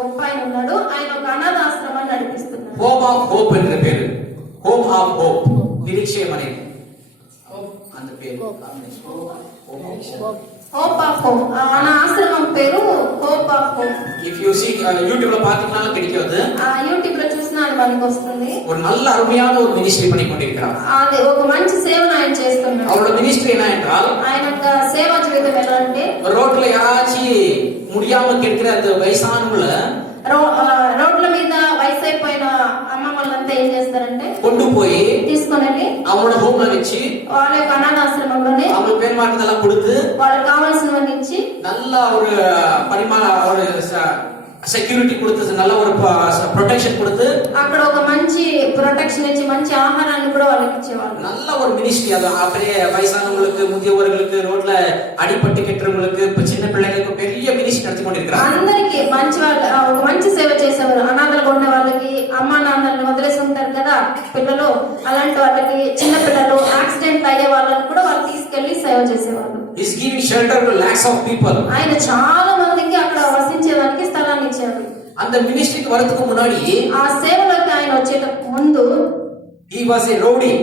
గొప్ప ఆయన ఉన్నాడు. ఆయన ఒక అనాథ ఆశ్రమాన్ని నడిపిస్తున్నాడు. హోప్ ఆఫ్ హోప్ ఎன்ற పేరు. హోప్ ఆఫ్ హోప్, నిరీక్షయం అనేది அந்த பேரு. హోప్ ఆఫ్ హోప్, ఆ ఆశ్రమం పేరు hope of hope. If you see యూట్యూబ్ல பாத்தீங்கனா கிடைக்குது. యూట్యూబ్ లో చూసినా మనకి వస్తుంది. ஒரு நல்ல அருமையான ஒரு மினிஸ்ட்ரி பண்ணி கொண்டிருக்கிறார். అది ఒక మంచి సేవను ఆయన చేస్తున్నాడు. அவரோட மினிஸ்ட்ரி என்ன என்றால், ఆయన యొక్క సేవా జీవితం ఎలా అంటే, రోడ్ల யாராச்சி முடியாம கேட்கிற அந்த వయసానుల రోడ్ల మీద వయసు అయిపోయిన అమ్మ వాళ్ళంతా ఏం చేస్తారంటే, கொண்டு போய் తీసుకొని அவங்களோட ஹோம்ல வச்சு వాళ్ళ యొక్క అనాథాశ్రమంలోనే அவங்களுக்கு பேர் மாற்றதெல்லாம் கொடுத்து వాళ్ళకి కావాల్సినవన్నీ ఇచ్చి நல்ல ஒரு பரிமாண ஒரு సెక్యూరిటీ கொடுத்து நல்ல ஒரு ప్రొటెక్షన్ கொடுத்து అక్కడ ఒక మంచి ప్రొటెక్షన్ ఇచ్చి మంచి ఆహారాన్ని కూడా వాళ్ళకి ఇచ్చేవాళ్ళు. நல்ல ஒரு மினிஸ்ட்ரி. அது அப்படியே வயசானவங்களுக்கு, முதியவர்களுக்கு, ரோட்ல அடிபட்டு கெட்டுறவங்களுக்கு, சின்ன பிள்ளைங்களுக்கு பெரிய மினிஸ்ட்ரி நடத்தி கொண்டிருக்கிறாங்க. అందరికి మంచి వాళ్ళ ఒక మంచి సేవ చేసేవారు. అనాథలుగా ఉన్న వాళ్ళకి, అమ్మా నాన్నలను వదిలేసి ఉంటారు కదా పిల్లలు, అలాంటి వాళ్ళకి, చిన్న పిల్లలు, యాక్సిడెంట్ అయ్యే వాళ్ళని కూడా వాళ్ళు తీసుకెళ్లి సేవ చేసేవాళ్ళు. Is giving shelter to lakhs of people. ఆయన చాలా మందికి అక్కడ వసించేదానికి స్థలాన్ని ఇచ్చారు. அந்த மினிஸ்ட்ரிக்கு வரதுக்கு முன்னாடி, ఆ సేవలోకి ఆయన వచ్చే ముందు, he was a rowdy.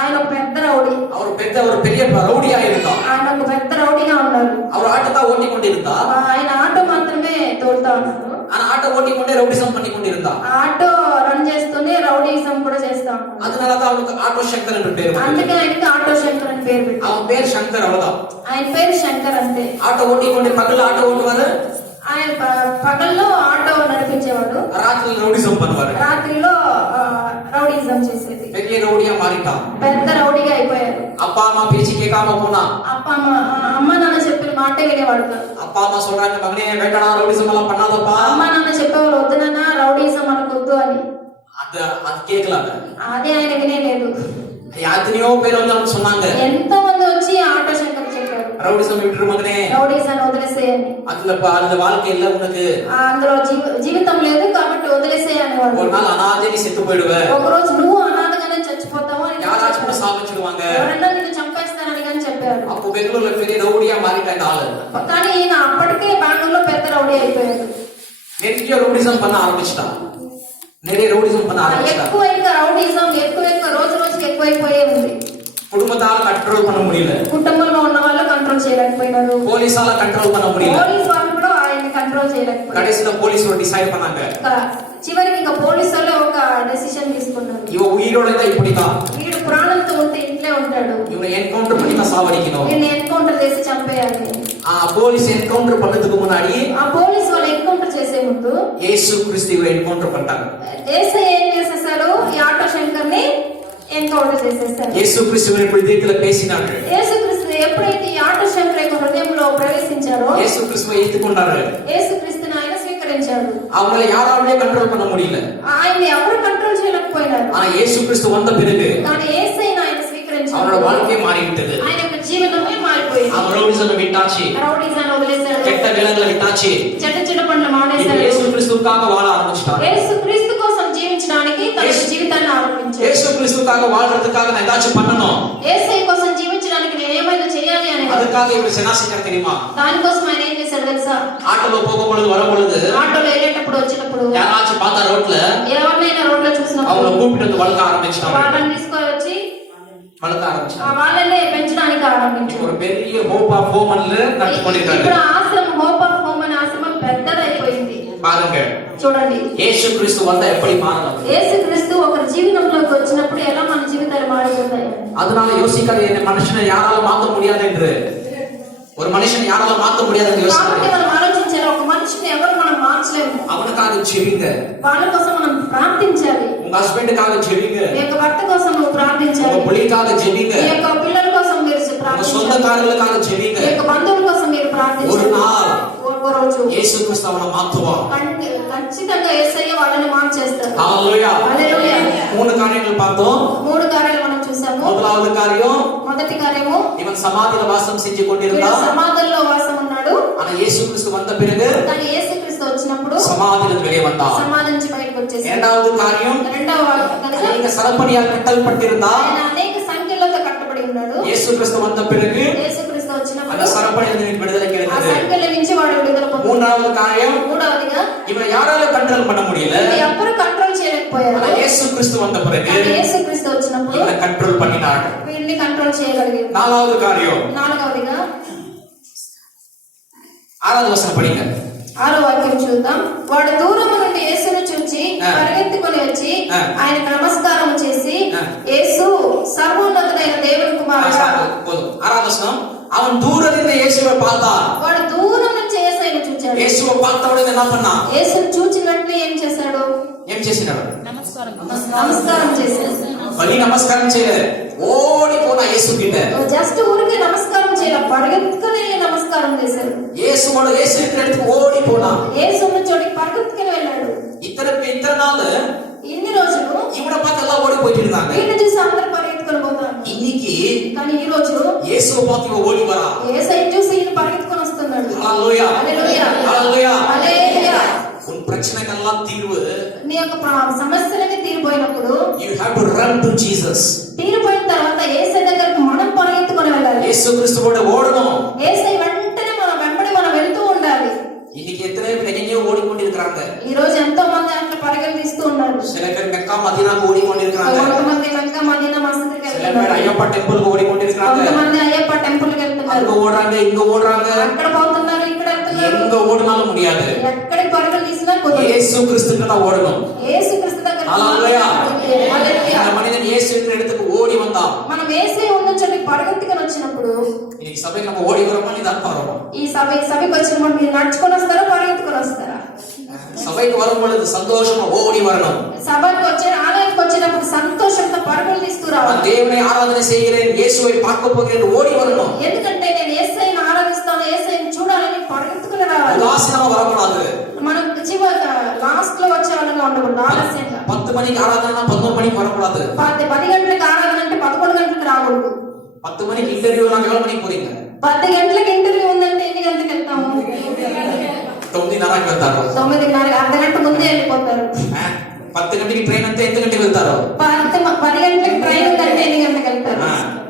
ఆయన పెద్ద రౌడీ. அவர் பெரிய ரவுடியா இருந்தார். ఆయన ఒక పెద్ద రౌడీగా ఉన్నారు. அவர் ஆட்டத்தை ஓட்டி கொண்டிருந்தார். ఆయన ఆటో మాత్రమే తోలుతా ఉన్నారు. ஆனா ஆட்டோ ஓட்டி கொண்டே ரவுடிசம் பண்ணி கொண்டிருந்தார். ఆటో రన్ చేస్తూనే రౌడీజం కూడా చేస్తా ఉన్నారు. அதனாலதான் அவனுக்கு ஆட்டோ சங்கர் என்று பேர். అందుకే ఆయనకి ఆటో శంకర్ అని పేరు పెట్టారు. அவன் பேர் சங்கர், அவ்வளவுதான். ఆయన పేరు శంకర్ అంతే. ஆட்டோ ஓட்டி கொண்டு பகல்ல ஆட்டோ ஓட்டுவாரு, ఆయన పగల్లో ఆటో నడిపించేవాడు, రాత్రి రౌడిజం பண்ணுவாரு. రాత్రిలో రౌడీజం చేసేది. பெரிய ரவுடியா மாறிட்டான். పెద్ద రౌడీగా అయిపోయారు. அப்பா அம்மா பேச்சு கேட்காம போனா, అమ్మ నాన్న చెప్పిన మాటే వినేవాడు కాదు. அப்பா அம்மா சொல்றாங்க, மகனே வேண்டாடா, ரவுடிசம் எல்லாம் பண்ணாதப்பா. అమ్మ నాన్న చెప్పేవాళ్ళు, వద్దు నాన్న రౌడీజం మనకొద్దు అని. அது கேட்கல. అదే ఆయన వినేలేదు. எத்தனையோ பேர் வந்து சொன்னாங்க, ఎంతో మంది వచ్చి ఆటో శంకర్ చెప్పారు, ரவுடிசம் விட்டுரு மகனே, రౌడీజం వదిలేసేయని. அதுல வாழ்க்கை இல்ல உனக்கு, అందులో జీవితం లేదు కాబట్టి వదిలేసేయని. ஒரு நாள் அனாதை செத்து போயிடுவ, ఒక రోజు నువ్వు అనాథగానే చచ్చిపోతావు అని யாராச்சும் கூட சாவச்சிடுவாங்க, ఎవరన్నా నిన్ను చంపేస్తారని కానీ చెప్పారు. அப்போ பெங்களூர்ல பெரிய రౌడిயா மாறிட்டாங்க ஆளு. కానీ ఈయన అప్పటికే బెంగళూరులో పెద్ద రౌడీ అయిపోయాడు. நிறைய ரவுடிசம் பண்ண ஆரம்பிச்சிட்டான். நிறைய ரவுடிசம் பண்ண ஆரம்பிச்சிட்டான். ఎక్కువ ఇంకా రౌడీజం ఎక్కువ రోజు రోజుకి ఎక్కువైపోయే ఉంది. குடும்பத்தால கண்ட்ரோல் பண்ண முடியல, కుటుంబంలో ఉన్న వాళ్ళు కంట్రోల్ చేయలేకపోయినారు, போலீஸால கண்ட்ரோல் பண்ண முடியல, పోలీస్ వాళ్ళు కూడా ఆయన్ని కంట్రోల్ చేయలేకపోయారు. கடைசில போலீஸ் ஒரு டிசைட் பண்ணாங்க, చివరికి ఇంకా పోలీసు వాళ్ళు ఒక డెసిషన్ తీసుకున్నారు, இவ உயிரோட இருந்தா இப்படிதான், వీడు ప్రాణంతో ఉంటే ఇంట్లో ఉంటాడు, இவனை என்கவுண்டர் பண்ணி தான் சாவடிக்கணும், వీడిని ఎన్కౌంటర్ చేసి చంపేయాలి. போலீஸ் என்கவுண்டர் பண்ணதுக்கு முன்னாடி, ఆ పోలీసు వాళ్ళు ఎన్కౌంటర్ చేసే ముందు இயேசு கிறிஸ்துவை ఎన్కౌంటర్ பண்ணாங்க. యేసయ్య ఏం చేసేసాడు, ఈ ఆటో శంకర్ ని ఎన్కౌంటర్ చేసేసాడు. இயேசு கிறிஸ்துவின் హృదయத்துல பேசினாங்க. యేసుక్రీస్తు ఎప్పుడైతే ఈ ఆటో శంకర్ యొక్క హృదయంలో ప్రవేశించారో, இயேசு கிறிஸ்துவை ஏத்துக்கொண்டாரு. యేసుక్రీస్తుని ఆయన స్వీకరించాడు. அவங்களை யாராலே கண்ட்ரோல் பண்ண முடியல, ఆయన్ని ఎవరు కంట్రోల్ చేయలేకపోయినారు. ஆனா இயேசு கிறிஸ்து வந்த பிறகு కానీ యేసయ్యను ఆయన స్వీకరించాడు. அவரோட வாழ்க்கை மாறிவிட்டது. ఆయన యొక్క జీవితమే మారిపోయింది. அவன் ரவுடிசம் விட்டாச்சு, రౌడీజాన్ని వదిలేశాడు, கெட்ட விலங்குகளை விட்டாச்சு, చెడ్డ పనులు మానేశాడు. இயேசு கிறிஸ்துவுக்காக வாழ ஆரம்பிச்சிட்டான். యేసుక్రీస్తు కోసం జీవించడానికి తన జీవితాన్ని ఆరంభించాడు. இயேசு கிறிஸ்துவுக்காக வாழ்றதுக்காக நான் ஏதாச்சும் பண்ணணும், యేసయ్య కోసం జీవించడానికి నేను ఏమైనా చేయాలి అని, அதுக்காக இவர் என்ன செஞ்சார் தெரியுமா? దానికోసం ఆయన ఏం చేశాడు తెలుసా? ஆட்டோல போகும்பொழுது வரும்பொழுது ఆటోలో వెళ్ళేటప్పుడు వచ్చినప్పుడు யாராச்சும் பார்த்தா ரோட்ல ఎవరినైనా రోడ్లో చూసినప్పుడు அவங்கள கூப்பிட்டு வந்து வளர்க்க ஆரம்பிச்சிட்டாங்க. వాళ్ళని తీసుకొచ్చి வளர்க்க ஆரம்பிச்சாங்க. వాళ్ళనే పెంచడానికి ఆరంభించారు. ஒரு பெரிய ஹோப் ஆஃப் ஹோம்ல கட்டி கொண்டிருக்காங்க. ఇప్పుడు ఆశ్రమం హోప్ ఆఫ్ హోమ్ అనే ఆశ్రమం పెద్దదైపోయింది. பாருங்க, చూడండి, இயேசு கிறிஸ்து வந்தா எப்படி மாறணும், యేసుక్రీస్తు ఒకరి జీవితంలోకి వచ్చినప్పుడు ఎలా మన జీవితాలు మారిపోతాయి. அதனால யோசிக்காத, என்ன மனுஷனை யாரால மாத்த முடியாது என்று, ஒரு மனுஷன் யாரால மாத்த முடியாது என்று కాబట్టి யோசிக்காத. మనం ఆలోచించాలి, ఒక మనిషిని ఎవరు మనం మార్చలేము. அவனுக்காக ஜெபிங்க, వాళ్ళ కోసం మనం ప్రార్థించాలి. உங்க ஹஸ்பண்டுக்காக ஜெபிங்க, మీ యొక్క భర్త కోసం నువ్వు ప్రార్థించాలి, உங்க பிள்ளைக்காக ஜெபிங்க, మీ యొక్క పిల్లల కోసం మీరు உங்க ప్రార్థించాలి, சொந்தக்காரங்களுக்காக ஜெபிங்க. మీ యొక్క బంధువుల కోసం మీరు ஒரு ప్రార్థించాలి. நாள் ఒక రోజు இயேசு கிறிஸ்து அவனை மாத்துவான். ఖచ్చితంగా యేసయ్య వాళ్ళని మార్చేస్తారు. హల్లెలూయా. హల్లెలూయా. மூணு காரியங்கள் பார்த்தோம். 3 కార్యాలు మనం చూసాము. முதலாவது காரியம், మొదటి కార్యము, இவன் சமாதியில வாசம் செஞ்சு கொண்டிருந்தான். సమాధుల్లో వాసం ఉన్నాడు. ஆனா இயேசு கிறிஸ்து வந்த பிறகு కానీ యేసుక్రీస్తు వచ్చినప్పుడు சமாதியிலிருந்து வெளியே வந்தான். సమాధి నుంచి బయటకు వచ్చేసాడు. இரண்டாவது காரியம், రెండవ அநேக சரப்பணியால் கட்டப்பட்டிருந்தான். ఆయన అనేక సంఖ్యలతో కట్టబడి ఉన్నాడు. இயேசு கிறிஸ்து வந்த பிறகு యేసుక్రీస్తు వచ్చినప్పుడు அந்த சரப்பணியிலிருந்து விடுதலை ఆ கிடைத்தது. సంఖ్యల నుంచి వాడు విడుదల పొందాడు. மூன்றாவது காரியம், మూడవదిగా இவனை யாரால கண்ட்ரோல் பண்ண முடியல. ఎవ్వరు కంట్రోల్ చేయలేకపోయారు. ஆனா இயேசு கிறிஸ்து வந்த பிறகு కానీ యేసుక్రీస్తు వచ్చినప్పుడు இவனை கண்ட்ரோல் பண்ணினார். వీడిని కంట్రోల్ చేయగలిగాడు. நாலாவது காரியம், నాలుగవదిగా 6வது வசனம் படிங்க. 6వ వాక్యం చూద్దాం. వాడు దూరము నుండి యేసును చూచి పరిగెత్తుకొని వచ్చి ఆయనకు నమస్కారం చేసి, యేసు సర్వోన్నతుడైన దేవుని కుమారుడా. போதும். 6வது வசனம், அவன் தூரத்திலிருந்து இயேசுவை பார்த்தான். వాడు దూరం నుంచి యేసుని చూచాడు. இயேசுவை பார்த்த உடனே என்ன பண்ணான்? యేసుని చూచిన వెంటనే ఏం చేశాడు? ఏం చేసినాడు? నమస్కారం చేశాడు. బలి నమస్కారం చేయలేదు, ఓడి పోనా యేసు కింద. జస్ట్ ఊరికే నమస్కారం చేయలేదు, పరిగెత్తుకుని నమస్కారం చేశాడు. యేసుவோட యేసు இடத்துக்கு ஓடி போனா. యేసు ఉన్న చోటికి పరిగెత్తుకుని వెళ్ళాడు. ఇతర నాள் ఇన్ని రోజులు இவனை பார்த்து எல்லாம் ஓடி போயிட்டு இருந்தாங்க. వీడిని చూసి అందరూ పరిగెత్తుకుని పోతారు. இன்னைக்கு కానీ ఈ రోజు యేసుவை பார்த்து இவன் ஓடி வரா. యేసయ్య చూసి ఈయన పరిగెత్తుకుని వస్తున్నాడు. హల్లెలూయా, హల్లెలూయా, హల్లెలూయా, హల్లెలూయా. உன் பிரச்சனைக்கெல்லாம் தீர்வு, నీ యొక్క సమస్యలన్నీ తీరిపోయినప్పుడు you have to run to Jesus. తీరిపోయిన తర్వాత యేసయ్య దగ్గరికి మనం పరిగెత్తుకుని వెళ్ళాలి. యేసు கிறிஸ்துவோட ஓடணும். యేసయ్య వెంటనే మన వెంబడి మనం వెళ్తూ ఉండాలి. இன்னைக்கு எத்தனை பேர் எங்கேயோ ஓடிக்கொண்டிருக்கிறாங்க. ఈ రోజు ఎంతో మంది అట్లా పరిగెత్తిస్తూ ఉన్నారు. சில பேர் மெக்கா மதீனாக்கு ஓடிக்கொண்டிருக்கிறாங்க. కొంతమంది లంకా మదీనా మసీదుకి சில వెళ్తున్నారు. பேர் ஐயப்பா டெம்பிளுக்கு ஓடிக்கொண்டிருக்கிறாங்க. కొంతమంది అయ్యప్ప టెంపుల్ కి వెళ్తున్నారు. அங்க ஓடுறாங்க, இங்க ஓடுறாங்க. అక్కడ పోతున్నారు, ఇక్కడ వెళ్తున్నారు. எங்க ஓடினாலும் முடியாது. ఎక్కడికి పరుగులు తీసినా కుదరదు. இயேசு கிறிஸ்துக்கு தான் ஓடணும். యేసుక్రీస్తు దగ్గరికి హల్లెలూయా. హల్లెలూయా. இந்த மனிதன் இயேசு இருக்கிற இடத்துக்கு ஓடி வந்தான். మనం యేసయ్య ఉన్న చోటికి పరిగెత్తుకుని వచ్చినప్పుడు இன்னைக்கு சபைக்கு நம்ம ஓடி வரோமா, இது அர்த்தம் வரும். ఈ సభకి వచ్చినప్పుడు మీరు నడుచుకొని వస్తారా, పరిగెత్తుకొని వస్తారా? சபைக்கு வரும் பொழுது சந்தோஷமா ஓடி வரணும். సభకి వచ్చే ఆలయానికి వచ్చినప్పుడు సంతోషంతో పరుగులు తీస్తూ நான் రావాలి. தேவனை ஆராதனை செய்கிறேன், இயேசுவை பார்க்க போகிறேன், ஓடி வரணும். ఎందుకంటే నేను యేసయ్యను ఆరాధిస్తాను, యేసయ్యను చూడాలని పరిగెత్తుకుని రావాలి. உதாசீனமா வரக்கூடாது. మనం లాస్ట్ లో వచ్చే వాళ్ళగా ఉండకూడదు, ఆలస్యంగా. 10 மணிக்கு ஆராதனை 11 மணிக்கு வரக்கூடாது. 10 గంటలకు ఆరాధన అంటే 11 గంటలకు రాకూడదు. 10 மணிக்கு இன்டர்வியூ நான் எவ்வளவு மணிக்கு போறீங்க? 10 గంటలకు ఇంటర్వ్యూ ఉందంటే ఎన్ని గంటలకు వెళ్తాము? 9:30కి వెళ్తారు. 9:30, అర్ధ గంట ముందే వెళ్ళిపోతారు. 10 గంటకి ట్రైన్ అంటే ఎంత గంటకి వెళ్తారు? 10 గంటలకు ట్రైన్ ఉందంటే ఎన్ని గంటలకు వెళ్తారు?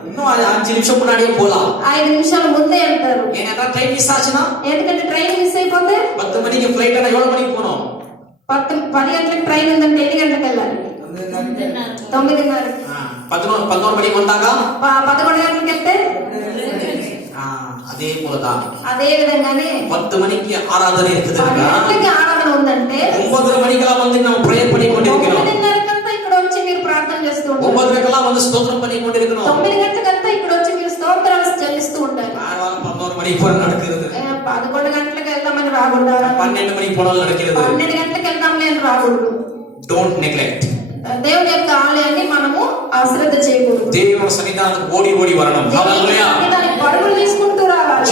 இன்னும் 5 நிமிஷம் முன்னாடியே போலாம். 5 నిమిషాల ముందే వెళ్తారు. ஏன்னா ட்ரெயின் மிஸ் ஆச்சுனா, ఎందుకంటే ట్రైన్ మిస్ అయిపోతే 10 மணிக்கு ఫ్లైట్ అన్న எவ்வளவு மணிக்கு போணும்? 10 గంటలకు ట్రైన్ ఉందంటే ఎన్ని గంటలకు వెళ్ళాలి? 9:30. 11 மணிக்கு வந்தாங்க. 11 గంటలకు వెళ్తే அதே போலதான். అదే విధంగానే 10 மணிக்கு ஆராதனை இருக்குது. 10 గంటలకి ఆరాధన ఉందంటే 9:30 மணிக்கெல்லாம் வந்து நம்ம பிரேயர் பண்ணி கொண்டிருக்கிறோம். 9:30 ఇక్కడ వచ్చి మీరు ప్రార్థన చేస్తూ ఉంటారు. 9:30க்கெல்லாம் வந்து ஸ்தோத்திரம் பண்ணி கொண்டிருக்கிறோம். 9 గంటలకంతా ఇక్కడ వచ్చి మీరు స్తోత్రాలు చెల్లిస్తూ ఉంటారు. 11 மணிக்கு போற நடக்குது. 11 గంటలకు వెళ్దామని రాకూడదు. 12 மணிக்கு போனாலும் நடக்கிறது. 12 గంటలకు వెళ్దామని అని రాకూడదు. Don't neglect. దేవుని యొక్క ఆలయాన్ని మనము అశ్రద్ధ చేయకూడదు. దేవుని సన్నిధానానికి ఓడి ఓడి வரணும். హల్లెలూయా. సన్నిధానానికి పరుగులు తీసుకుంటూ రావాలి.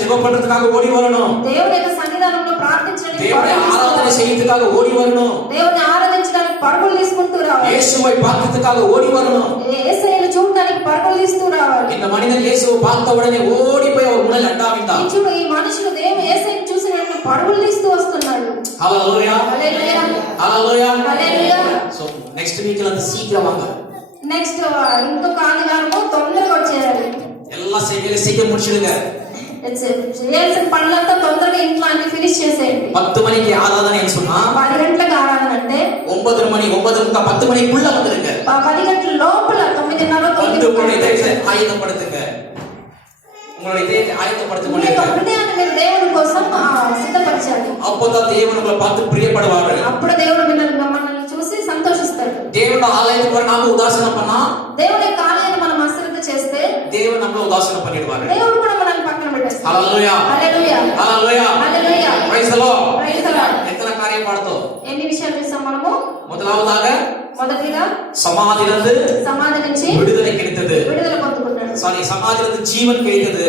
ஜெபம் பண்றதுக்காக ஓடி வரணும். దేవుని యొక్క సన్నిధానంలో ప్రార్థించడానికి, దేవుని ఆరాధన செய்யறதுக்காக ஓடி வரணும். దేవుని ఆరాధించడానికి పరుగులు తీసుకుంటూ రావాలి. இயேசுவை பார்க்கிறதுக்காக ஓடி வரணும். యేసయ్యను చూడడానికి పరుగులు తీస్తూ రావాలి. இந்த மனிதன் இயேசுவை பார்த்த உடனே ஓடி போய் அவர் முன்னாடி அண்டாவிட்டான். ఈ మనుషులు దేవుని యేసయ్యను చూసిన వెంటనే పరుగులు తీస్తూ వస్తున్నాడు. హల్లెలూయా, హల్లెలూయా, హల్లెలూయా, హల్లెలూయా. సో నెక్స్ట్ వీక్ ல வந்து சீக்கிரம் வாங்க. నెక్స్ట్ ఇంకొక ఆదివారము తొందరగా వచ్చేయాలి. எல்லாம் செய்ய முடிச்சிடுங்க. చేయాల్సిన పనులంతా తొందరగా ఇంట్లో అన్ని ఫినిష్ చేసేయండి. 10 மணிக்கு ஆராதனை சொன்னா 10 గంటలకు ఆరాధన అంటే 9 மணி 9:30 10 மணிக்குள்ள வந்துருங்க. 10 గంటల లోపల 9:30 ஆயத்தப்படுத்துங்க. உங்களுடைய இதயத்தை ஆயத்தப்படுத்துங்க. హృదయాన్ని మీరు దేవుని కోసం సిద్ధపరచాలి. அப்போதான் தேவன் உங்களை பார்த்து பிரியப்படுவார். అప్పుడు దేవుడు మిమ్మల్ని చూసి సంతోషిస్తాడు. దేవుని ఆలయానికి వర నామ ఉదాసీనం பண்ணா, దేవుని యొక్క ఆలయాన్ని మనం అశ్రద్ధ చేస్తే దేవుడు நம்மள ఉదాసీనం பண்ணிடுவார். దేవుడు కూడా మనల్ని పక్కన పెట్టేస్తాడు. Hallelujah, hallelujah, hallelujah, hallelujah. Praise the Lord. Praise the Lord. எத்தனை காரியம் பார்த்தோம்? ఎన్ని విషయాలు చూసాం మనము? முதலாவதாக మొదటిగా சமாதியிலிருந்து సమాధి నుంచి விடுதலை கிடைத்தது. విడుదల పొందుకున్నాడు. సారీ, సమాధిயிலிருந்து జీవన్ கிடைத்தது.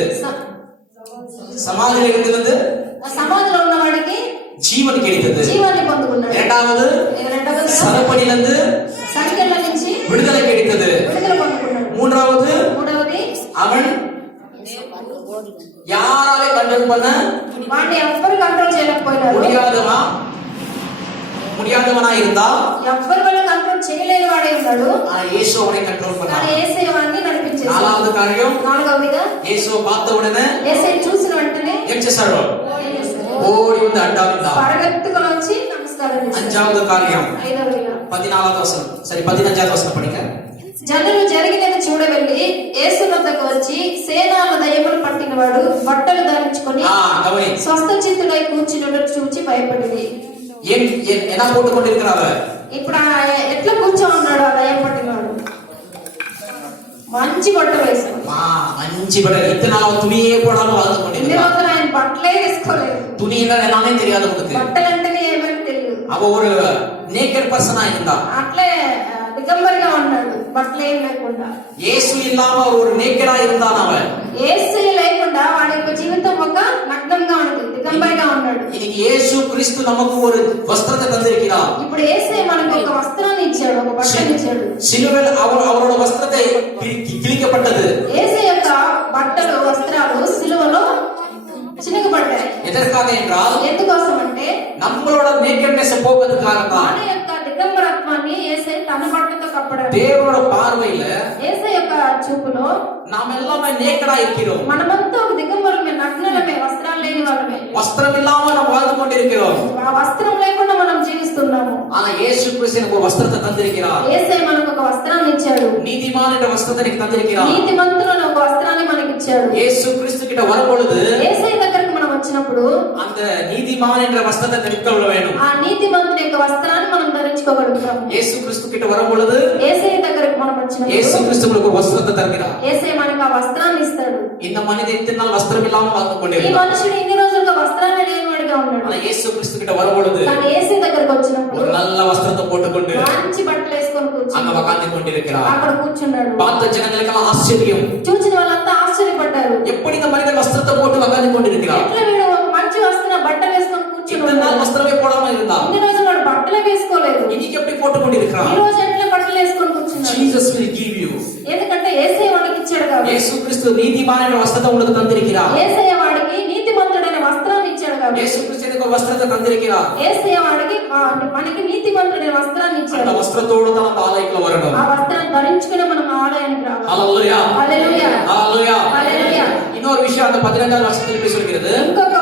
సమాధిயிலிருந்து సమాధిలో ఉన్న వాడికి జీవన్ கிடைத்தது. జీవాన్ని పొందుకున్నాడు. இரண்டாவது சரப்பணியிலிருந்து సంఖ్యల నుంచి விடுதலை கிடைத்தது. విడుదల పొందుకున్నాడు. மூன்றாவது அவன் யாராலே கண்ட்ரோல் பண்ண వాడిని ఎవ్వరు కంట్రోల్ చేయలేకపోయినారు. முடியாதவா முடியாதவனா இருந்தா ఎవ్వరి వల్ల కంట్రోల్ చేయలేని వాడే ఉన్నాడు. இயேசு அவனை கண்ட்ரோல் కానీ பண்ணார். యేసయ్య వాడిని నడిపించేశాడు. நாலாவது காரியம், నాలుగవదిగా இயேசுவை பார்த்த உடனே యేసయ్య చూసిన వెంటనే ఏం చేశాడు? ఏం చేశాడు? ஓடி வந்து அண்டாவிந்தா. పరగెత్తుకొని వచ్చి నమస్కారం చేశాడు. அஞ்சாவது காரியம், ఐదవదిగా 14வது வசனம், சரி 15வது வசனம் படிங்க. జనులు జరిగినది చూడవెళ్ళి యేసు వద్దకు వచ్చి సేనాల దయ్యములు పట్టినవాడు బట్టలు ధరించుకొని கவனி, స్వస్థ చిత్తుడై కూర్చున్నట్టు చూచి భయపడింది. ஏன் என்ன போட்டு கொண்டிருக்கிறாங்க? ఇప్పుడు ఎట్లా కూర్చో ఉన్నాడు ఆ దయ్యం పట్టినవాడు? మంచి బట్టలు వేసుకుని. மஞ்சி பட இத்தனை நாள் துணியே போடாம வாழ்ந்து ఇన్ని கொண்டிருக்கிறான். రోజులు ఆయన బట్టలే వేసుకోలేదు. துணி என்ன எல்லாமே தெரியாது உனக்கு. బట్టలు అంటేనే ఏమని తెలియదు. அவ ஒரு நேக்கட் பர்சனா இருந்தா. అట్లే దిగంబరిగా ఉన్నాడు బట్టలు ఏం లేకుండా. இயேசு இல்லாம ஒரு நேக்கடா இருந்தான் அவன். యేసు లేకుండా వాడి యొక్క జీవితం ఒక నగ్నంగా ఉంది, దిగంబరిగా ఉన్నాడు. இன்னைக்கு இயேசு கிறிஸ்து நமக்கு ஒரு வஸ்திரத்தை தந்திருக்கிறார். ఇప్పుడు యేసే మనకు ఒక వస్త్రాన్ని ఇచ్చాడు, ఒక బట్టను ఇచ్చాడు. சிலுவையில் அவரோட வஸ்திரத்தை கிழிக்கப்பட்டது. యేసే యొక్క బట్టలు వస్త్రాలు సిలువలో చినుకబడ్డాయి. எதற்காக என்றால் ఎందుకోసం అంటే நம்மளோட நேக்கட்னஸ் போவதற்காக தான். వాడి యొక్క దిగంబరత్వాన్ని యేసే తన బట్టతో కప్పడాడు. தேவனோட பார்வையில యేసే యొక్క చూపులో நாம் எல்லாமே நேக்கடா இருக்கிறோம். మనమంతా ఒక దిగంబరమే, నగ్నలమే, వస్త్రాలు లేని వాళ్ళమే. வஸ்திரம் இல்லாம நாம் வாழ்ந்து கொண்டிருக்கிறோம். ఆ వస్త్రం లేకుండా మనం జీవిస్తున్నాము. ஆனா இயேசு கிறிஸ்து எனக்கு ஒரு வஸ்திரத்தை தந்திருக்கிறார். యేసే మనకు ఒక వస్త్రాన్ని ఇచ్చాడు. நீதிமான் என்ற வஸ்திரத்தை எனக்கு தந்திருக்கிறார். నీతిమంతులను ఒక వస్త్రాన్ని మనకి ఇచ్చాడు. இயேசு கிறிஸ்து கிட்ட வரும்பொழுது యేసే దగ్గరికి మనం వచ్చినప్పుడు அந்த நீதிமான் என்ற வஸ்திரத்தை தரித்துக்கொள்ள வேண்டும். ఆ నీతిమంతుని యొక్క వస్త్రాన్ని మనం ధరించుకోగలుగుతాం. இயேசு கிறிஸ்து கிட்ட வரும்பொழுது యేసే దగ్గరికి మనం వచ్చినప్పుడు இயேசு கிறிஸ்து உங்களுக்கு ஒரு வஸ்திரத்தை தருகிறார். యేసే మనకు ఆ వస్త్రాన్ని ఇస్తాడు. இந்த மனிதன் இத்தனை நாள் வஸ்திரம் இல்லாம வாழ்ந்து ఈ கொண்டிருந்தார். మనుషుడు ఇన్ని రోజులుగా వస్త్రాన్ని లేనివాడిగా ఉన్నాడు. ஆனா இயேசு கிறிஸ்து கிட்ட வரும்பொழுது కానీ యేసే దగ్గరికి వచ్చినప్పుడు ஒரு நல்ல வஸ்திரத்தை போட்டுக்கொண்டு మంచి బట్టలు వేసుకొని அங்க కూర్చున్నాడు. உட்கார்ந்து கொண்டிருக்கிறார். అక్కడ కూర్చున్నాడు. பார்த்த ஜனங்களுக்கெல்லாம் ஆச்சரியம். చూసిన వాళ్ళంతా ఆశ్చర్యపడ్డారు. எப்படி இந்த మనిதன் వస్త్రத்தை போட்டு உட்கார்ந்து கொண்டிருக்கிறார்? ఎట్లా వీడు ఒక మంచి వస్త్రం బట్టలు వేసుకొని இத்தனை కూర్చున్నాడు? நாள் வஸ்திரமே போடாம இருந்தா ఇన్ని రోజులు వాడు బట్టలే వేసుకోలేదు. இன்னைக்கு எப்படி போட்டு கொண்டிருக்கிறார்? ఈ రోజు ఎట్లా బట్టలు వేసుకొని కూర్చున్నాడు? Jesus will give you. ఎందుకంటే యేసయ్య వాడికి ఇచ్చాడు కాబట్టి. இயேசு கிறிஸ்து நீதிமான் என்ற வஸ்திரத்தை உங்களுக்கு தந்திருக்கிறார். యేసయ్య వాడికి నీతిమంతుడైన వస్త్రాన్ని ఇచ్చాడు కాబట్టి. இயேசு கிறிஸ்து எனக்கு ஒரு வஸ்திரத்தை தந்திருக்கிறார். యేసయ్య వాడికి మనకి నీతిమంతుడైన వస్త్రాన్ని அந்த ఇచ్చాడు. వస్త్రத்தோடு தான் அந்த ఆలయంలో வரணும். ఆ వస్త్రాన్ని ధరించుకుని మనం ఆలయానికి రావాలి. ஹalleluya. హల్లెలూయా. ஹalleluya. హల్లెలూయా. இன்னொரு விஷயம் அந்த 15வது வசனத்தில் எப்படி சொல்கிறது? ఇంకొక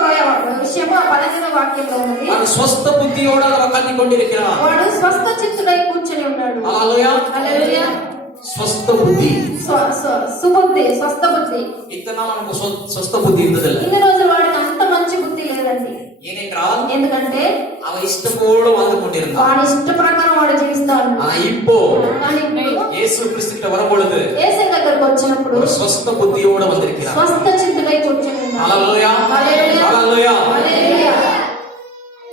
విషయము ఆ 15వ వాక్యంలో ఉన్నది. அவன் ஸ்வஸ்த புத்தியோடு உட்கார்ந்து கொண்டிருக்கிறான். వాడు స్వస్థ చిత్తుడై కూర్చొని ఉన్నాడు. ஹalleluya. హల్లెలూయా. ஸ்வஸ்த புத்தி. సుబుద్ధి, స్వస్థ బుద్ధి. இத்தனை நாள் நமக்கு ஸ்வஸ்த புத்தி இருந்ததில்லை. ఇన్ని రోజులు వాడికి అంత మంచి బుద్ధి లేదండి. ஏனென்றால் ఎందుకంటే அவன் இஷ்டத்தோடு வாழ்ந்து கொண்டிருந்தான். వాడి ఇష్ట ప్రకారం వాడు జీవిస్తాడు. ஆனா இப்போ కానీ ఇప్పుడు இயேசு கிறிஸ்து கிட்ட வரும்பொழுது యేసయ్య దగ్గరకు వచ్చినప్పుడు ஒரு ஸ்வஸ்த புத்தியோடு வந்திருக்கிறார். స్వస్థ చిత్తుడై కూర్చొని ఉన్నాడు. ஹalleluya. హల్లెలూయా. ஹalleluya. హల్లెలూయా.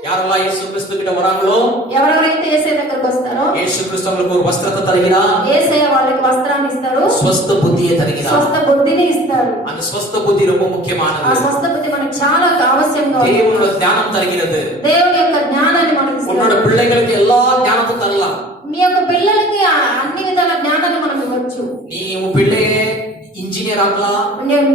யாரெல்லாம் இயேசு கிறிஸ்து கிட்ட வராங்களோ ఎవరెవరైతే యేసయ్య దగ్గరకు వస్తారో இயேசு கிறிஸ்து அவங்களுக்கு ஒரு வஸ்திரத்தை தருகிறார். యేసయ్య వాళ్ళకి వస్త్రాన్ని ఇస్తాడు. ஸ்வஸ்த புத்தியை தருகிறார். స్వస్థ బుద్ధిని ఇస్తాడు. அந்த ஸ்வஸ்த புத்தி ரொம்ப ఆ முக்கியமானது. స్వస్థ బుద్ధి మనకు చాలా అవశ్యంగా ఉంది. தேவனோட ஞானம் தருகிறது. దేవుని యొక్క జ్ఞానాన్ని మనకు உன்னோட ఇస్తాడు. பிள்ளைகளுக்கு எல்லா ஞானத்தையும் தரலாம். మీ యొక్క పిల్లలకి అన్ని విధాల జ్ఞానాన్ని మనం ఇవ్వచ్చు. நீ உன் பிள்ளைய ఇంజనీర్ ఆకலாம்,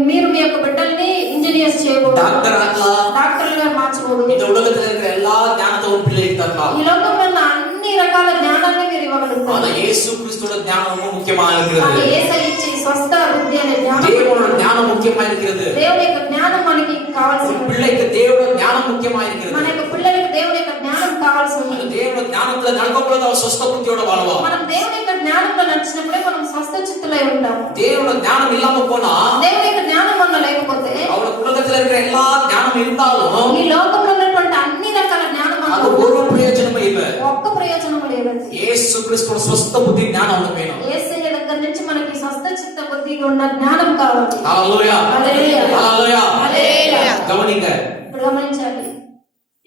మీరు మీ యొక్క బిడ్డల్ని ఇంజనీర్స్ చేయకూడదు, డాక్టర్ ఆకலாம், డాక్టర్లుగా మార్చకూడదు. இந்த உலகத்துல இருக்கிற எல்லா ஞானத்தை உன் பிள்ளைக்கு தரலாம். ఈ లోకంలో ఉన్న అన్ని రకాల జ్ఞానాన్ని మీరు ఇవ్వగలుగుతారు. ஆனா இயேசு கிறிஸ்துவோட ஞானம் ரொம்ப முக்கியமா కానీ இருக்கிறது. యేసయ్య ఇచ్చే స్వస్థ బుద్ధి అనే జ్ఞానం, தேவனோட ஞானம் முக்கியமா இருக்கிறது. దేవుని యొక్క జ్ఞానం మనకి కావాల్సి உன் ఉంది. பிள்ளைக்கு தேவனோட ஞானம் முக்கியமா இருக்கிறது. మన యొక్క పిల్లలకు దేవుని యొక్క జ్ఞానం కావాల్సి ఉంది. அந்த தேவனோட ஞானத்துல நடக்கும்போது அவன் சொஸ்த புத்தியோட வாழ்வான். మనం దేవుని యొక్క జ్ఞానంలో నడిచినప్పుడే మనం స్వస్థ చిత్తులై ఉంటాం. தேவனோட ஞானம் இல்லாம போனா దేవుని యొక్క జ్ఞానం మనలో లేకపోతే அவனுக்கு உலகத்துல இருக்கிற எல்லா ஞானம் இருந்தாலும் ఈ లోకంలో ఉన్నటువంటి అన్ని రకాల జ్ఞానం அது మనకు ஒரு பிரயோஜனமே இல்ல. ఒక్క ప్రయోజనం లేదండి. இயேசு கிறிஸ்துவோட சொஸ்த புத்தி ஞானம் அவனுக்கு வேணும். యేసయ్య దగ్గర నుంచి మనకి స్వస్థ చిత్త బుద్ధిగా ఉన్న జ్ఞానం కావాలి. ஹalleluya. హల్లెలూయా. ஹalleluya. హల్లెలూయా. கவனிங்க, ఇప్పుడు గమనించాలి,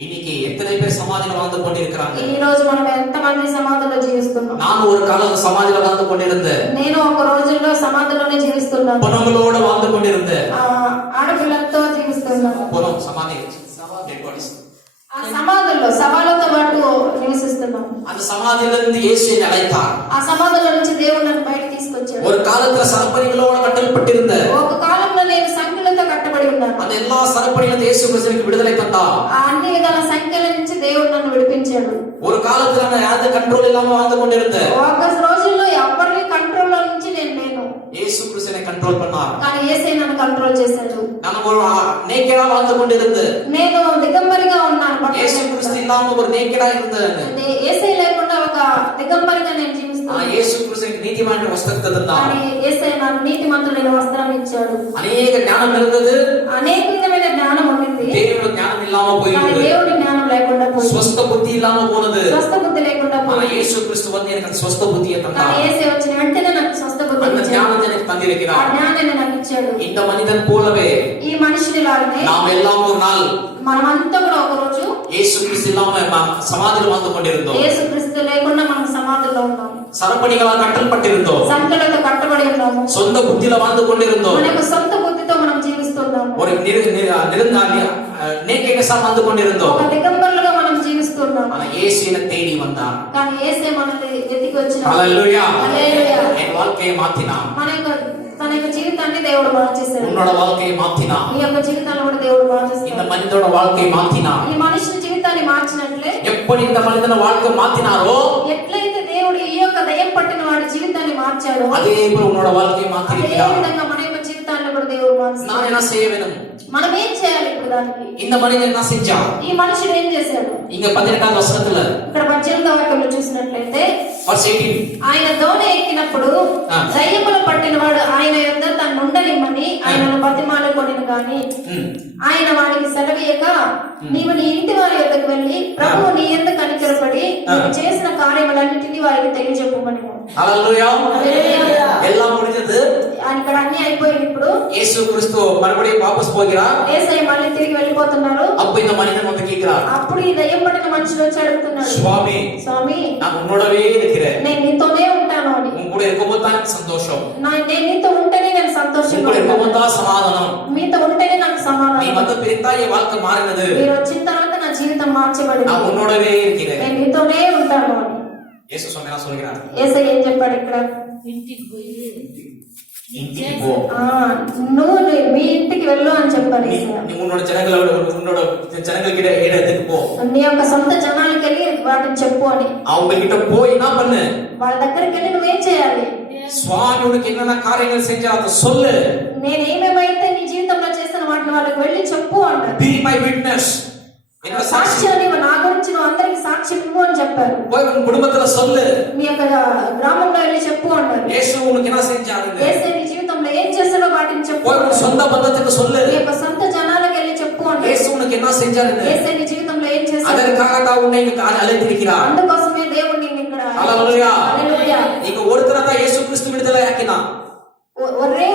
இன்னைக்கு எத்தனை பேர் சமாதியில வாழ்ந்து கொண்டிருக்கிறாங்க. ఈ రోజు మనం ఎంతమంది సమాధిలో జీవిస్తున్నాం. நான் ஒரு காலம் சமாதியில வாழ்ந்து கொண்டிருந்தேன். నేను ఒక రోజుల్లో సమాధిలోనే జీవిస్తున్నాను. பொணங்களோட வாழ்ந்து கொண்டிருந்தேன். ఆడపిల్లలతో జీవిస్తున్నాను. பொணம் சமாதி dead bodies. ఆ సమాధుల్లో సవాళ్ళతో పాటు నివసిస్తున్నాం. அந்த சமாதியில இருந்து இயேசு என்னை அழைத்தார். ఆ సమాధుల నుంచి దేవుడు నన్ను బయట తీసుకొచ్చాడు. ஒரு காலத்துல சரப்பணிகளோட கட்டப்பட்டிருந்த ఒక కాలంలో నేను సంఖ్యలతో కట్టబడి ఉన్నాను. అయిపోయాను. அந்த எல்லா சரப்பணியிலிருந்து இயேசு கிறிஸ்து எனக்கு விடுதலை தந்தார். ఆ అన్ని విధాల సంఖ్యల నుంచి దేవుడు నన్ను విడిపించాడు. ஒரு காலத்துல நான் யாரும் கண்ட்ரோல் இல்லாம வாழ்ந்து கொண்டிருந்தேன். ఒక రోజుల్లో ఎవరి కంట్రోల్ లో నుంచి నేను లేను. இயேசு கிறிஸ்து என்னை கண்ட்ரோல் பண்ணார். కానీ యేసే నన్ను కంట్రోల్ చేశాడు. நான் ஒரு நேக்கடா வாழ்ந்து கொண்டிருந்தேன். నేను దిగంబరిగా ఉన్నాను. இயேசு கிறிஸ்து இல்லாம ஒரு நேக்கடா இருந்தேன். యేసే లేకుండా ఒక దిగంబరిగా నేను జీవిస్తున్నాను. இயேசு கிறிஸ்து எனக்கு நீதிமான் வஸ்திரத்தை தந்தார். కానీ యేసే నాకు నీతిమంతుడైన వస్త్రం ఇచ్చాడు. అనేక జ్ఞానం இருந்தது. అనేక విధమైన జ్ఞానం ఉంది. దేవుని జ్ఞానం ఇல்லாம போயிடுது. దేవుడి జ్ఞానం లేకుండా పోయింది. స్వస్థ బుద్ధి ఇல்லாம పోనது. స్వస్థ బుద్ధి లేకుండా పోయింది. இயேசு கிறிஸ்து வந்து எனக்கு స్వస్థ బుద్ధిயை தந்தார். కానీ యేసే వచ్చిన వెంటనే నాకు స్వస్థ బుద్ధి அந்த ఇచ్చాడు. ஞானத்தை எனக்கு தந்திருக்கிறார். ఆ జ్ఞానాన్ని నాకు ఇచ్చాడు. இந்த மனிதன் போலவே ఈ మనిషిని లాగానే நாம் எல்லாம் ஒரு நாள் మనమంతా కూడా ఒక రోజు இயேசு கிறிஸ்து இல்லாம சமாதியில் வாழ்ந்து கொண்டிருந்தோம். యేసు క్రీస్తు లేకుండా మనం సమాధిలో ఉన్నాం. சரப்பணிகளால் கட்டப்பட்டிருந்தோம். సంఖ్యలతో కట్టబడి ఉన్నాము. சொந்த புத்தியில வாழ்ந்து கொண்டிருந்தோம். మన యొక్క సొంత బుద్ధితో మనం జీవిస్తున్నాము. ஒரு நேக்கேகசா வாழ்ந்து கொண்டிருந்தோம். ఒక దిగంబరులుగా మనం జీవిస్తున్నాము. ஆனா இயேசு என்னை தேடி வந்தார். కానీ యేసే మనల్ని వెతికి వచ్చినాడు. హల్లెలూయా. హల్లెలూయా. என் வாழ்க்கையை மாத்தினார். తన యొక్క జీవితాన్ని దేవుడు మార్చేశాడు. உன்னோட வாழ்க்கையை மாத்தினார். నీ యొక్క జీవితాన్ని కూడా దేవుడు మార్చేస్తాడు. இந்த மனிதனோட வாழ்க்கையை மாத்தினார். ఈ మనిషి జీవితాన్ని మార్చినట్లే எப்படி இந்த மனிதன வாழ்க்கை மாத்தினாரோ ఎట్లయితే దేవుడు ఈ యొక్క దయ్యం పట్టిన వాడి జీవితాన్ని మార్చాడో அதே போல உன்னோட வாழ்க்கையை అదే மாத்திருக்கிறார். విధంగా మన యొక్క జీవితాన్ని కూడా దేవుడు మార్చాడు. நான் என்ன செய்ய வேணும்? మనం ఏం చేయాలి ఇప్పుడు దానికి? இந்த మనిషి என்ன செஞ்சான்? ఈ మనుషుడు ఏం చేశాడు? இங்க 18వ వచనத்துல ఇక్కడ 18వ వాక్యంలో చూసినట్లయితే verse 18 ఆయన దోణి ఎక్కినప్పుడు దయ్యములు పట్టిన వాడు ఆయన యొద్ద తను ఉండనిమ్మని ఆయనను బతిమాలుకొనిను గాని ఆయన వాడికి సెలవీయక నీవు నీ ఇంటి వారి యొద్దకు వెళ్ళి ప్రభువు నీ యందు కనికరపడి నీవు చేసిన కార్యములన్నిటినీ వారికి తెలియజెప్పమని. హల్లెలూయా. எல்லாம் முடிஞ்சது. ఇక్కడ అన్ని అయిపోయింది. ఇప్పుడు இயேசு கிறிஸ்து மறுபடியும் வாபஸ் போகிறார். యేసయ్య మళ్ళీ తిరిగి వెళ్ళిపోతున్నారు. அப்ப இந்த மனிதன் வந்து கேக்குறார். అప్పుడు ఈ దయ్యం పట్టిన మనుషులు వచ్చి అడుగుతున్నాడు, சுவாமி స్వామి நான் உன்னோடவே இருக்கிறேன். నేను నీతోనే ఉంటాను అని. உன் கூட இருக்கும்போது தான் எனக்கு சந்தோஷம். నేను నీతో ఉంటేనే నేను உன் సంతోషంగా கூட ఉంటాను. இருக்கும்போது தான் சமாதானம். మీతో ఉంటేనే నాకు நீ సమాధానం. வந்து பிரிந்தா என் வாழ்க்கை மாறினது. మీరు వచ్చిన తర్వాత నా జీవితం మార్చబడింది. நான் உன்னோடவே இருக்கிறேன். నేను నీతోనే ఉంటాను అని இயேசு சொன்னா சொல்கிறார். యేసయ్య ఏం చెప్పాడు ఇక్కడ? ఇంటికి పో. నువ్వు మీ ఇంటికి వెళ్ళు అని చెప్పాడు యేసయ్య. நீ உன்னோட ஜனங்கள் கிட்ட இடத்துக்கு போ. నీ యొక్క సొంత జనాలకు వెళ్ళి వాటిని చెప్పు అని. அவங்க கிட்ட போய் என்ன பண்ணு? వాళ్ళ దగ్గరికి వెళ్ళి నువ్వేం చేయాలి? சுவாமி உனக்கு என்னென்ன காரியங்கள் செஞ்சா அதை சொல்லு. నేను ఏమేమైతే నీ జీవితంలో చేసిన వాటిని వాళ్ళకి వెళ్ళి చెప్పు అంటారు. Be my witness. என்ன சாட்சி? సాక్ష్యాన్ని నా గురించి నువ్వు అందరికి సాక్ష్యం ఇవ్వు అని చెప్పారు. போய் உன் குடும்பத்துல சொல்லு. నీ యొక్క గ్రామంలో వెళ్ళి చెప్పు అంటారు. இயேசு உனக்கு என்ன செஞ்சாரு? యేసయ్య నీ జీవితంలో ఏం చేస్తాడో వాటిని చెప్పు. போய் உன் சொந்த பந்தத்துக்கு சொல்லு. నీ యొక్క సొంత జనాలకు వెళ్ళి చెప్పు అంటారు. இயேசு உனக்கு என்ன செஞ்சாரு? యేసయ్య నీ జీవితంలో ఏం చేస్తాడు? அதற்காக தான் உன்னை இங்க அழைத்திருக்கிறார். అందుకోసమే దేవుడు నిన్ను ఇక్కడ హల్లెలూయా. హల్లెలూయా. நீங்க ஒருத்தர தான் இயேசு கிறிஸ்து விடுதலை ஆக்கினா. ఒకే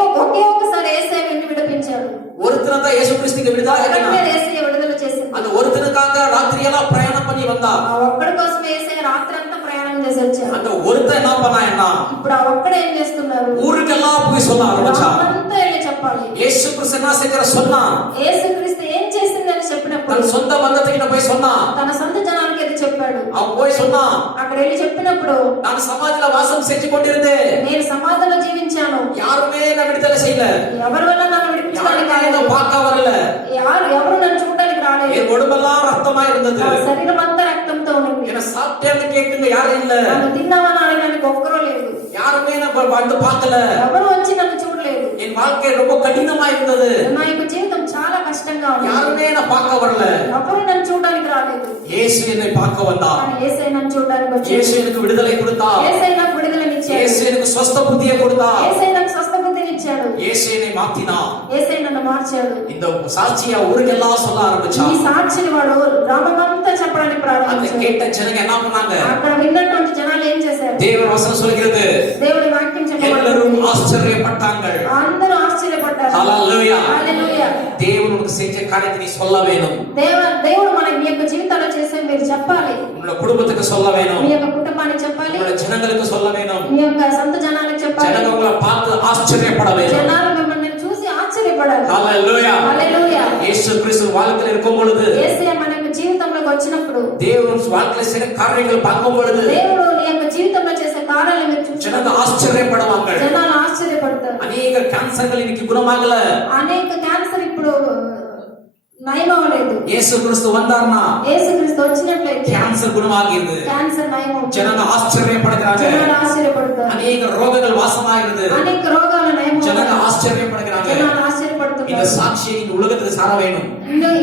ఒక్కసారి యేసయ్య నిన్ను విడిపించాడు. ஒருத்தர தான் இயேசு கிறிஸ்துக்கு விடுதலை ஆக்கினா. ఒక్కడే యేసయ్య విడుదల చేసింది. அந்த ஒருத்தனுக்காக ராத்திரியெல்லாம் பிரயாணம் பண்ணி வந்தா. ఆ ఒక్కడి కోసమే యేసయ్య రాత్రంతా ప్రయాణం చేసి వచ్చాడు. அந்த ஒருத்தன் என்ன பண்ணான்னா ఇప్పుడు ఆ ఒక్కడే ఏం చేస్తున్నారు? ஊருக்கெல்லாம் போய் சொல்ல ஆரம்பிச்சான். అంతా వెళ్ళి చెప్పాలి. இயேசு கிறிஸ்து என்ன செஞ்சாரு சொன்னா? యేసుక్రీస్తు ఏం చేసిందని చెప్పినప్పుడు தன் சொந்த பந்தத்துக்கிட்ட போய் சொன்னா. తన సొంత జనానికి అది చెప్పాడు. அவன் போய் சொன்னா, అక్కడ వెళ్ళి చెప్పినప్పుడు நான் సమాధిలో వాసం செஞ்சு கொண்டிருந்தேன். నేను సమాధిలో జీవించాను. யாருமே என்ன விடுதலை செய்யல. ఎవరు వల్ల నన్ను విడిపించడానికి రాలేదు. பார்க்க வரல. ఎవరు నన్ను చూడడానికి రాలేదు. என் உடம்பெல்லாம் ரத்தமா இருந்தது. నా శరీరం అంతా రక్తంతో ఉంది. என்ன சாப்பிட்டேன்னு கேட்குங்க யாரும் இல்ல. నన్ను తిన్నావని అడగడానికి ఒక్కరూ లేదు. யாருமே வந்து பார்க்கல. ఎవరు వచ్చి నన్ను చూడలేదు. என் வாழ்க்கை ரொம்ப கடினமா இருந்தது. నా యొక్క జీవితం చాలా కష్టంగా ఉంది. யாருமே என்ன பார்க்க வரல. ఎవరు నన్ను చూడడానికి రాలేదు. இயேசு என்னை பார்க்க வந்தார். కానీ యేసయ్య నన్ను చూడడానికి వచ్చాడు. இயேசு எனக்கு விடுதலை கொடுத்தார். యేసయ్య నాకు విడుదలనిచ్చాడు. இயேசு எனக்கு స్వస్థ புத்தியை கொடுத்தார். యేసయ్య నాకు స్వస్థ బుద్ధినిచ్చాడు. இயேசு என்னை மாத்தினார். యేసయ్య నన్ను మార్చాడు. இந்த சாட்சியா ஊருக்கெல்லாம் சொல்ல ఈ ஆரம்பிச்சான். సాక్షిని వాడు గ్రామమంతా చెప్పడానికి அதை ప్రారంభించాడు. கேட்ட ஜனங்க என்ன பண்ணாங்க? అక్కడ విన్నటువంటి జనాలు ఏం చేశారు? தேவன் வசனம் சொல்கிறது, దేవుడి వాక్యం எல்லாரும் చెప్పబడింది. ஆச்சரியப்பட்டாங்க. అందరూ ఆశ్చర్యపడ్డారు. హల్లెలూయా. హల్లెలూయా. தேவன் உனக்கு செஞ்ச காரியத்தை நீ சொல்ல வேணும். దేవుడు మన మీ యొక్క జీవితాల్లో చేసే మీరు చెప్పాలి. உன்னோட குடும்பத்துக்கு சொல்ல வேணும். మీ యొక్క కుటుంబానికి చెప్పాలి. உன்னோட ஜனங்களுக்கு சொல்ல வேணும். మీ యొక్క సొంత జనాలకు చెప్పాలి. ஜனங்க உங்களை பார்த்து ஆச்சரியப்பட வேணும். జనాలు మిమ్మల్ని చూసి ఆశ్చర్యపడాలి. హల్లెలూయా. హల్లెలూయా. இயேசு கிறிஸ்து வாழ்க்கையில் இருக்கும் பொழுது, యేసయ్య మన యొక్క జీవితంలోకి వచ్చినప్పుడు, தேவன் வாழ்க்கையில் செய்த காரியங்கள் பார்க்கும் பொழுது దేవుడు నీ యొక్క జీవితంలో చేసే కార్యాలను మీరు ஜனங்க చూసినప్పుడు ஆச்சரியப்படுவாங்க. జనాలు ఆశ్చర్యపడతారు. அநேக கேன்சர்கள் இன்னைக்கு குணமாகல. అనేక క్యాన్సర్ ఇప్పుడు నయం అవ్వలేదు. இயேசு கிறிஸ்து வந்தார்னா యేసుక్రీస్తు వచ్చినట్లయితే கேன்சர் குணமாகிறது. క్యాన్సర్ నయం అవుతుంది. ஜனங்க ஆச்சரியப்படுகிறாங்க. జనాలు ఆశ్చర్యపడతారు. அநேக ரோகங்கள் வாசமாகிறது. అనేక రోగాలు నయం ஜனங்க అవుతాయి. ஆச்சரியப்படுகிறாங்க. జనాలు இந்த ఆశ్చర్యపడుతున్నారు. சாட்சியை இந்த உலகத்துக்கு சார வேணும்.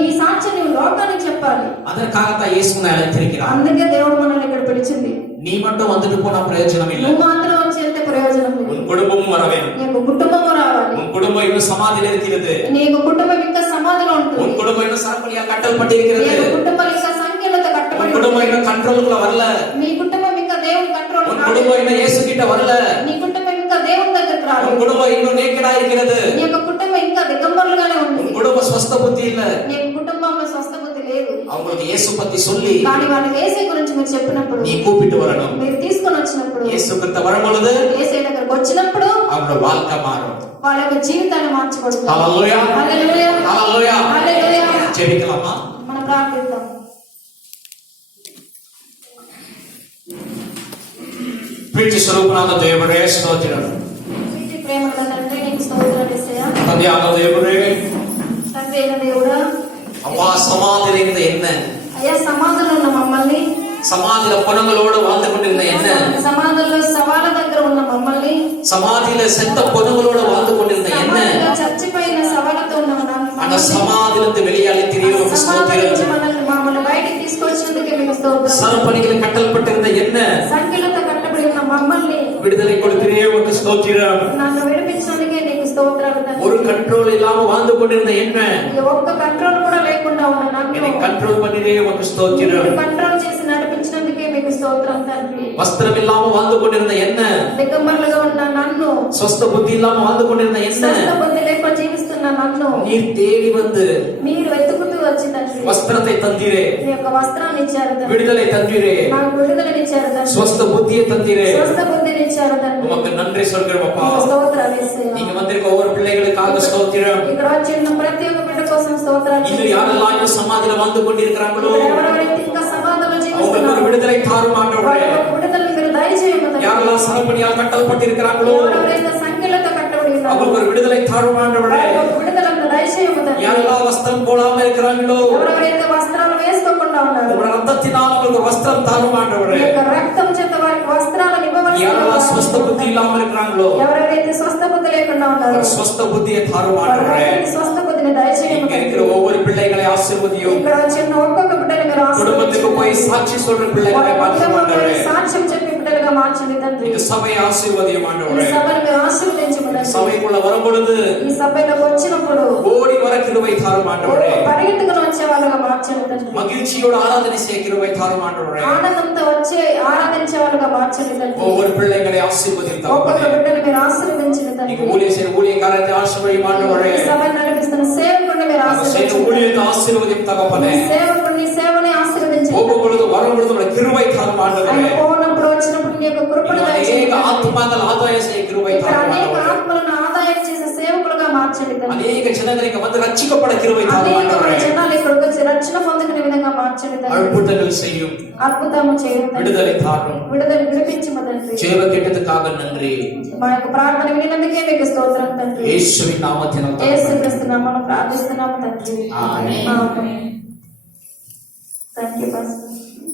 ఈ సాక్ష్యం నువ్వు లోకానికి చెప్పాలి. அதற்காகத்தான் இயேசு உன்னை அழைத்திருக்கிறார். అందుకే దేవుడు మనల్ని ఇక్కడ పిలిచింది. நீ மட்டும் வந்துட்டு போனா பிரயோஜனம் இல்லை. నువ్వు మాత్రం వచ్చి వెళ్తే ప్రయోజనం లేదు. உன் குடும்பமும் வர வேணும். నీకు కుటుంబము రావాలి. உன் குடும்பம் இன்னும் சமாதியில் இருக்கிறது. నీకు కుటుంబం ఇంకా సమాధిలో ఉంటుంది. உன் குடும்பம் இன்னும் சரப்பலியா கட்டப்பட்டிருக்கிறது. నీకు కుటుంబం ఇంకా సంఖ్యలతో உன் కట్టబడి குடும்பம் இன்னும் కంట్రోల్కుள்ள வரல. మీ కుటుంబం ఇంకా దేవుని కంట్రోల్ உன் குடும்பம் இன்னும் இயேசு கிட்ட வரல. నీ కుటుంబం ఇంకా దేవుని దగ్గరికి உன் రాలేదు. குடும்பம் இன்னும் நேக்கடா இருக்கிறது. నీ యొక్క కుటుంబం ఇంకా దిగంబరులుగానే ఉంది. உன் குடும்ப ஸ்வஸ்த புத்தி இல்ல. నీ కుటుంబంలో స్వస్థ బుద్ధి లేదు. அவங்களுக்கு இயேசு பத்தி சொல்லி కానీ వాళ్ళకి యేసే గురించి మీరు చెప్పినప్పుడు, நீ கூப்பிட்டு வரணும். మీరు తీసుకొని వచ్చినప్పుడు, இயேசு கிட்ட வரும்பொழுது యేసే దగ్గరకు వచ్చినప్పుడు அவங்களோட வாழ்க்கை மாறும். వాళ్ళ యొక్క జీవితాన్ని మార్చబడుతుంది. హల్లెలూయా హల్లెలూయా హల్లెలూయా. హల్లెలూయా. ஜெபிக்கலாமா? మనం ప్రార్థిద్దాం. ప్రీతి స్వరూపనాథ దేవుడే స్తోత్రం. ప్రీతి ప్రేమల తండ్రి నీకు స్తోత్రాలు యేసయ్యా. తండ్రియాన దేవుడే తండ్రి అయిన దేవుడా, அப்பா சமாதியில இருந்த என்ன, అయ్యా సమాధిలో ఉన్న మమ్మల్ని, சமாதியில பொணங்களோடு வாழ்ந்து கொண்டிருந்த என்ன, సమాధుల్లో సవాల దగ్గర ఉన్న మమ్మల్ని, சமாதியில செத்த பொணங்களோடு வாழ்ந்து கொண்டிருந்த என்ன, సమాధిలో చచ్చిపోయిన సవాలతో ఉన్న அந்த சமாதியிலிருந்து வெளியாளித்திரீர் உமக்கு ஸ்தோத்திரம். మమ్మల్ని బయటికి తీసుకొచ్చినందుకే మీకు స్తోత్రం. சரப்பணிகளில் கட்டப்பட்டிருந்த என்ன, సంఖ్యలతో కట్టబడి ఉన్న మమ్మల్ని விடுதலை கொடுக்கிறே உமக்கு ஸ்தோத்திரம். నన్ను విడిపించినందుకే నీకు స్తోత్రాలు తండ్రి. ஒரு கண்ட்ரோல் இல்லாம வாழ்ந்து கொண்டிருந்த என்ன, ఈ ఒక్క కంట్రోల్ కూడా లేకుండా ఉన్న నన్ను என்னை கண்ட்ரோல் பண்ணிரே உமக்கு ஸ்தோத்திரம். కంట్రోల్ చేసి నడిపించినందుకే మీకు స్తోత్రం తండ్రి. வஸ்திரம் இல்லாம வாழ்ந்து கொண்டிருந்த என்ன, దిగంబరులుగా ఉన్న నన్ను, சொஸ்த புத்தி இல்லாம வாழ்ந்து கொண்டிருந்த என்ன, స్వస్థ బుద్ధి లేకుండా జీవిస్తున్న నన్ను நீர் தேடி வந்து మీరు వెతుకుతూ వచ్చి తండ్రి வஸ்திரத்தை தந்தீரே, మీ యొక్క వస్త్రాన్ని ఇచ్చారు తండ్రి. விடுதலை தந்தீரே, నాకు విడుదలనిచ్చారు తండ్రి. சொஸ்த புத்தியை தந்தீரே. స్వస్థ బుద్ధిని ఇచ్చారు తండ్రి. உமக்கு நன்றி சொல்கிறோம் அப்பா. మీకు స్తోత్రాలు యేసయ్యా. நீங்க வந்திருக்க ஒவ்வொரு பிள்ளைகளுக்காக ஸ்தோத்திரம். ఇక్కడ వచ్చిన ప్రతి ఒక్క బిడ్డ కోసం స్తోత్రాలు. இன்னும் யாரெல்லாம் இன்னும் சமாதியில வாழ்ந்து கொண்டிருக்கிறாங்களோ ఎవరెవరైతే ఇంకా సమాధిలో அவங்களுக்கு జీవిస్తున్నారో ஒரு விடுதலை தாரும் ஆண்டவரே. వాళ్ళకు విడుదలను మీరు దయచేయము తండ్రి. யாரெல்லாம் சரப்பணியால் கட்டப்பட்டிருக்கிறாங்களோ ఎవరెవరైతే సంఖ్యలతో కట్టబడి ఉన్నారో அவங்களுக்கு ஒரு விடுதலை தாரும் ஆண்டவரே. వాళ్ళకు విడుదలను దయచేయము తండ్రి. யாரெல்லாம் வஸ்திரம் போடாம இருக்கிறாங்களோ ఎవరెవరైతే వస్త్రాలు వేసుకోకుండా ఉన్నారో உங்களோட ரத்தத்தினால் அவங்களுக்கு வஸ்திரம் தாரும் మీ ஆண்டவரே. యొక్క రక్తం చేత వారికి వస్త్రాలను ఇవ్వవలసిన யாரெல்லாம் ஸ்வஸ்த புத்தி இல்லாம இருக்கிறாங்களோ ఎవరెవరైతే స్వస్థ బుద్ధి లేకుండా ఉన్నారో ஒரு ஸ்வஸ்த புத்தியை தாரும் ஆண்டவரே. వారికి స్వస్థ బుద్ధిని దయచేయము இங்க తండ్రి. இருக்கிற ஒவ்வொரு பிள்ளைகளை ஆசீர்வதியும். ఇక్కడ వచ్చిన ఒక్కొక్క బిడ్డని మీరు குடும்பத்துக்கு போய் சாட்சி சொல்ற பிள்ளைகளை மாற்றும் ஆண்டவரே. సాక్ష్యం చెప్పి బిడ్డలుగా మార్చండి తండ్రి. இந்த சபையை ஆசீர்வதியும் ఈ ஆண்டவரே. సభను మీరు ఆశీర్వదించము తండ్రి. சபைக்குள்ள வரும்பொழுது ఈ సభలోకి వచ్చినప్పుడు ஓடி வர கிருபை தாரும் ஆண்டவரே. పరిగెత్తుకుని వచ్చే వాళ్ళగా మార్చండి తండ్రి. மகிழ்ச்சியோட ஆராதனை செய்ய கிருபை தாரும் ஆண்டவரே. ఆనందంతో వచ్చే ఆరాధించే వాళ్ళగా మార్చండి తండ్రి. ஒவ்வொரு பிள்ளைகளை ஆசீர்வதியும் ఒక్కొక్క தகப்பனே. బిడ్డను మీరు ఆశీర్వదించండి తండ్రి. நீங்க ஊழிய செய்யற ஊழியக்காரத்தை ஆசீர்வதியும் ஆண்டவரே. ఈ సభను నడిపిస్తున్న సేవకుడిని మీరు நாங்க செய்யற ఆశీర్వదించండి. ஊழியத்தை ஆசீர்வதியும் தகப்பனே. సేవకుడిని సేవని ఆశీర్వదించండి. போகும்பொழுது வரும்பொழுது உங்களுடைய கிருபை தாரும் ஆண்டவரே. ఆయన పోనప్పుడు వచ్చినప్పుడు నీ యొక్క కృపను இன்னும் దయచేయండి. அநேக ஆத்துமாக்கள் ஆதாயம் செய்ய கிருபை ఇక్కడ தாரும் అనేక ஆண்டவரே. ఆత్మలను ఆదాయం చేసే సేవకులుగా మార్చండి తండ్రి. அநேக ஜனங்கள் இங்க வந்து ரட்சிக்கப்பட கிருபை தாரும் అనేక ஆண்டவரே. జనాలు ఇక్కడికి వచ్చి రక్షణ పొందుకునే విధంగా మార్చండి తండ్రి. அற்புதங்கள் செய்யும். అద్భుతము చేయండి తండ్రి. விடுதலை தாரும். విడుదల విడిపించము తండ్రి. ஜெப கேட்டதுக்காக நன்றி. మా యొక్క ప్రార్థన వినినందుకే మీకు స్తోత్రం తండ్రి. இயேசுவின் நாமத்தினால் యేసుక్రీస్తు నామమున ప్రార్థిస్తున్నాము తండ్రి. ఆమేన్. ఆమేన్. Thank you pastor.